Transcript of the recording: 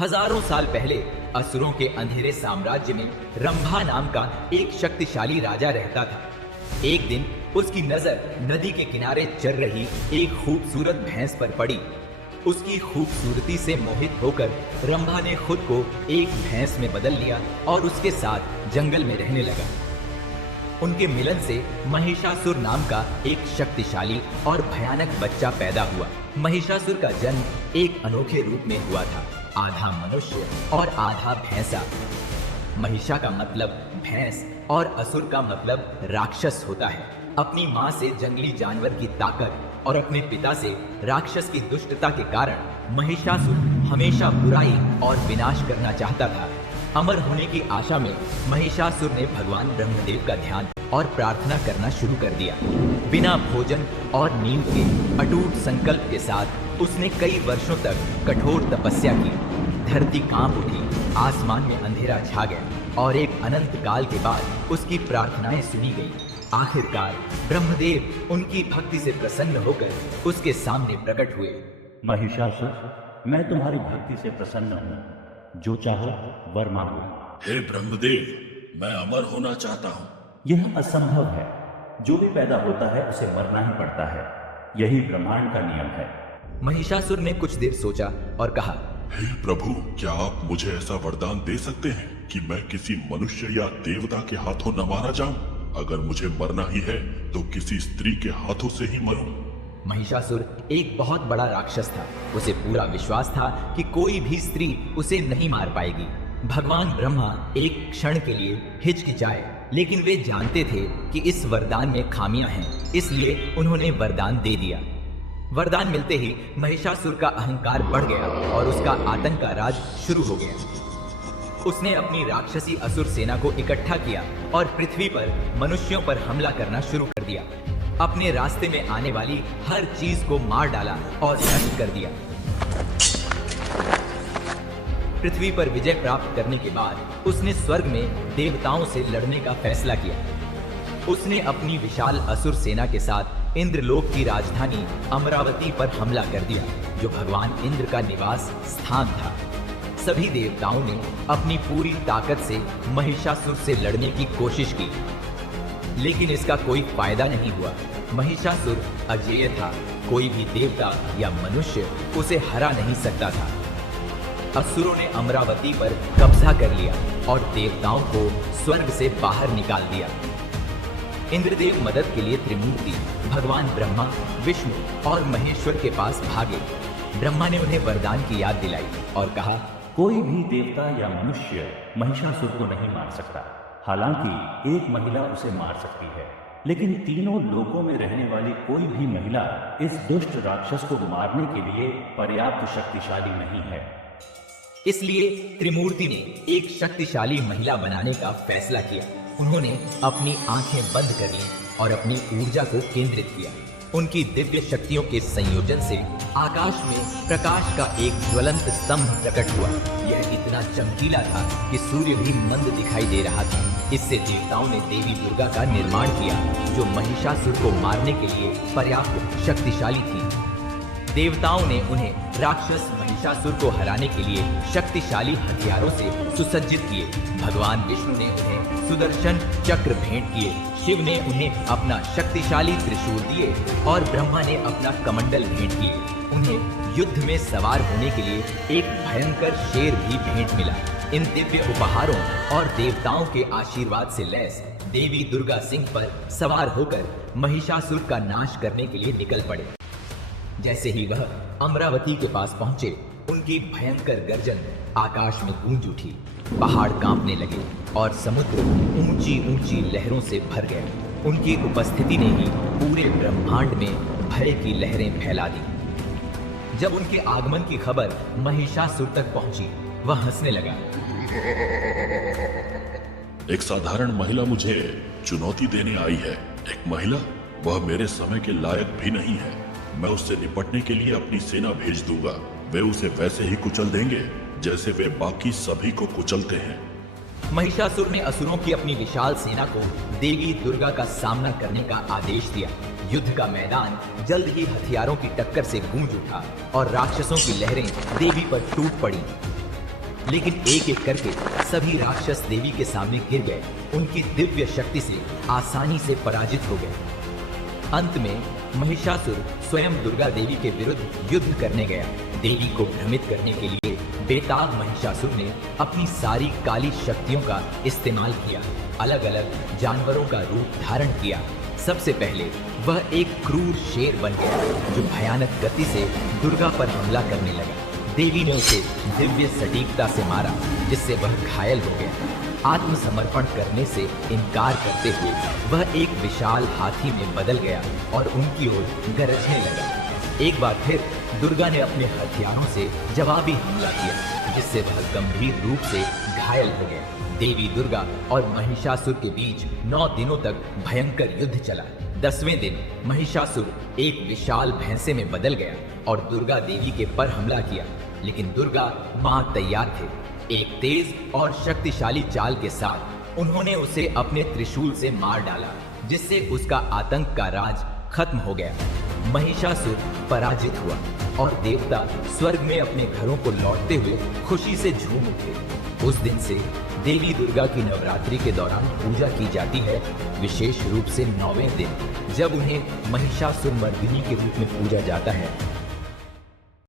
हजारों साल पहले असुरों के अंधेरे साम्राज्य में रंभा नाम का एक शक्तिशाली राजा रहता था। एक दिन उसकी नजर नदी के किनारे चल रही एक खूबसूरत भैंस पर पड़ी। उसकी खूबसूरती से मोहित होकर रंभा ने खुद को एक भैंस में बदल लिया और उसके साथ जंगल में रहने लगा। उनके मिलन से महिषासुर नाम का एक शक्तिशाली और भयानक बच्चा पैदा हुआ। महिषासुर का जन्म एक अनोखे रूप में हुआ था, आधा मनुष्य और आधा भैंसा। महिषा का मतलब भैंस और असुर का मतलब राक्षस होता है। अपनी माँ से जंगली जानवर की ताकत और अपने पिता से राक्षस की दुष्टता के कारण महिषासुर हमेशा बुराई और विनाश करना चाहता था। अमर होने की आशा में महिषासुर ने भगवान ब्रह्मदेव का ध्यान और प्रार्थना करना शुरू कर दिया। बिना भोजन और नींद के अटूट संकल्प के साथ उसने कई वर्षों तक कठोर तपस्या की। धरती कांप उठी, आसमान में अंधेरा छा गया और एक अनंत काल के बाद उसकी प्रार्थनाएं सुनी गई। आखिरकार ब्रह्मदेव उनकी भक्ति से प्रसन्न होकर उसके सामने प्रकट हुए। महिषासुर, मैं तुम्हारी भक्ति से प्रसन्न हूँ, जो चाहो वर मांगो। हे ब्रह्मदेव, मैं अमर होना चाहता हूँ। यह असंभव है। जो भी पैदा होता है उसे मरना ही पड़ता है। यही ब्रह्मांड का नियम है। महिषासुर ने कुछ देर सोचा और कहा, हे प्रभु, क्या आप मुझे ऐसा वरदान दे सकते हैं कि मैं किसी मनुष्य या देवता के हाथों न मारा जाऊं? अगर मुझे मरना ही है तो किसी स्त्री के हाथों से ही मरूं। महिषासुर एक बहुत बड़ा राक्षस था। उसे पूरा विश्वास था कि कोई भी स्त्री उसे नहीं मार पाएगी। भगवान ब्रह्मा एक क्षण के लिए हिचकिचाए, लेकिन वे जानते थे कि इस वरदान में खामियां हैं, इसलिए उन्होंने वरदान दे दिया। वरदान मिलते ही महिषासुर का अहंकार बढ़ गया और उसका आतंक का राज शुरू हो गया। उसने अपनी राक्षसी असुर सेना को इकट्ठा किया और पृथ्वी पर मनुष्यों पर हमला करना शुरू कर दिया। अपने रास्ते में आने वाली हर चीज को मार डाला और नष्ट कर दिया। पृथ्वी पर विजय प्राप्त करने के बाद उसने स्वर्ग में देवताओं से लड़ने का फैसला किया। उसने अपनी विशाल असुर सेना के साथ इंद्रलोक की राजधानी अमरावती पर हमला कर दिया, जो भगवान इंद्र का निवास स्थान था। सभी देवताओं ने अपनी पूरी ताकत से महिषासुर से लड़ने की कोशिश की, लेकिन इसका कोई फायदा नहीं हुआ। महिषासुर अजेय था। कोई भी देवता या मनुष्य उसे हरा नहीं सकता था। असुरों ने अमरावती पर कब्जा कर लिया और देवताओं को स्वर्ग से बाहर निकाल दिया। इंद्रदेव मदद के लिए त्रिमूर्ति भगवान ब्रह्मा, विष्णु और महेश्वर के पास भागे। ब्रह्मा ने उन्हें वरदान की याद दिलाई और कहा, कोई भी देवता या मनुष्य महिषासुर को नहीं मार सकता। हालांकि एक महिला उसे मार सकती है, लेकिन तीनों लोकों में रहने वाली कोई भी महिला इस दुष्ट राक्षस को मारने के लिए पर्याप्त शक्तिशाली नहीं है। इसलिए त्रिमूर्ति ने एक शक्तिशाली महिला बनाने का फैसला किया। उन्होंने अपनी आंखें बंद कर ली और अपनी ऊर्जा को केंद्रित किया। उनकी दिव्य शक्तियों के संयोजन से आकाश में प्रकाश का एक ज्वलंत स्तंभ प्रकट हुआ। यह इतना चमकीला था कि सूर्य भी मंद दिखाई दे रहा था। इससे देवताओं ने देवी दुर्गा का निर्माण किया, जो महिषासुर को मारने के लिए पर्याप्त शक्तिशाली थी। देवताओं ने उन्हें राक्षस महिषासुर को हराने के लिए शक्तिशाली हथियारों से सुसज्जित किए। भगवान विष्णु ने उन्हें सुदर्शन चक्र भेंट किए, शिव ने उन्हें अपना शक्तिशाली त्रिशूल दिए और ब्रह्मा ने अपना कमंडल भेंट किए। उन्हें युद्ध में सवार होने के लिए एक भयंकर शेर भी भेंट मिला। इन दिव्य उपहारों और देवताओं के आशीर्वाद से लैस देवी दुर्गा सिंह पर सवार होकर महिषासुर का नाश करने के लिए निकल पड़े। जैसे ही वह अमरावती के पास पहुंचे, उनकी भयंकर गर्जन आकाश में गूंज उठी। पहाड़ कांपने लगे और समुद्र ऊंची ऊंची लहरों से भर गया। उनकी उपस्थिति ने ही पूरे ब्रह्मांड में भय की लहरें फैला दी। जब उनके आगमन की खबर महिषासुर तक पहुंची, वह हंसने लगा। एक साधारण महिला मुझे चुनौती देने आई है। एक महिला, वह मेरे समय के लायक भी नहीं है। मैं उससे निपटने के लिए अपनी सेना भेज दूंगा। वे उसे वैसे ही कुचल देंगे जैसे वे बाकी सभी को कुचलते हैं। महिषासुर ने असुरों की अपनी विशाल सेना को देवी दुर्गा का सामना करने का आदेश दिया। युद्ध का मैदान जल्द ही हथियारों की टक्कर से गूंज उठा और राक्षसों की लहरें देवी पर टूट पड़ी। लेकिन एक एक करके सभी राक्षस देवी के सामने गिर गए। उनकी दिव्य शक्ति से आसानी से पराजित हो गए। अंत में महिषासुर स्वयं दुर्गा देवी के विरुद्ध युद्ध करने गया। देवी को भ्रमित करने के लिए बेताब महिषासुर ने अपनी सारी काली शक्तियों का इस्तेमाल किया। अलग अलग जानवरों का रूप धारण किया। सबसे पहले वह एक क्रूर शेर बन गया जो भयानक गति से दुर्गा पर हमला करने लगा। देवी ने उसे दिव्य सटीकता से मारा, जिससे वह घायल हो गया। आत्मसमर्पण करने से इनकार करते हुए वह एक विशाल हाथी में बदल गया और उनकी ओर गरजने लगा। एक बार फिर दुर्गा ने अपने हथियारों से जवाबी हमला किया, जिससे वह गंभीर रूप से घायल हो गया। देवी दुर्गा और महिषासुर के बीच 9 दिनों तक भयंकर युद्ध चला। 10वें दिन महिषासुर एक विशाल भैंसे में बदल गया और दुर्गा देवी के पर हमला किया, लेकिन दुर्गा मां तैयार थे। एक तेज और शक्तिशाली चाल के साथ उन्होंने उसे अपने त्रिशूल से मार डाला, जिससे उसका आतंक का राज खत्म हो गया। महिषासुर पराजित हुआ और देवता स्वर्ग में अपने घरों को लौटते हुए खुशी से झूम उठे। उस दिन से देवी दुर्गा की नवरात्रि के दौरान पूजा की जाती है, विशेष रूप से 9वें दिन, जब उन्हें महिषासुर मर्दिनी के रूप में पूजा जाता है।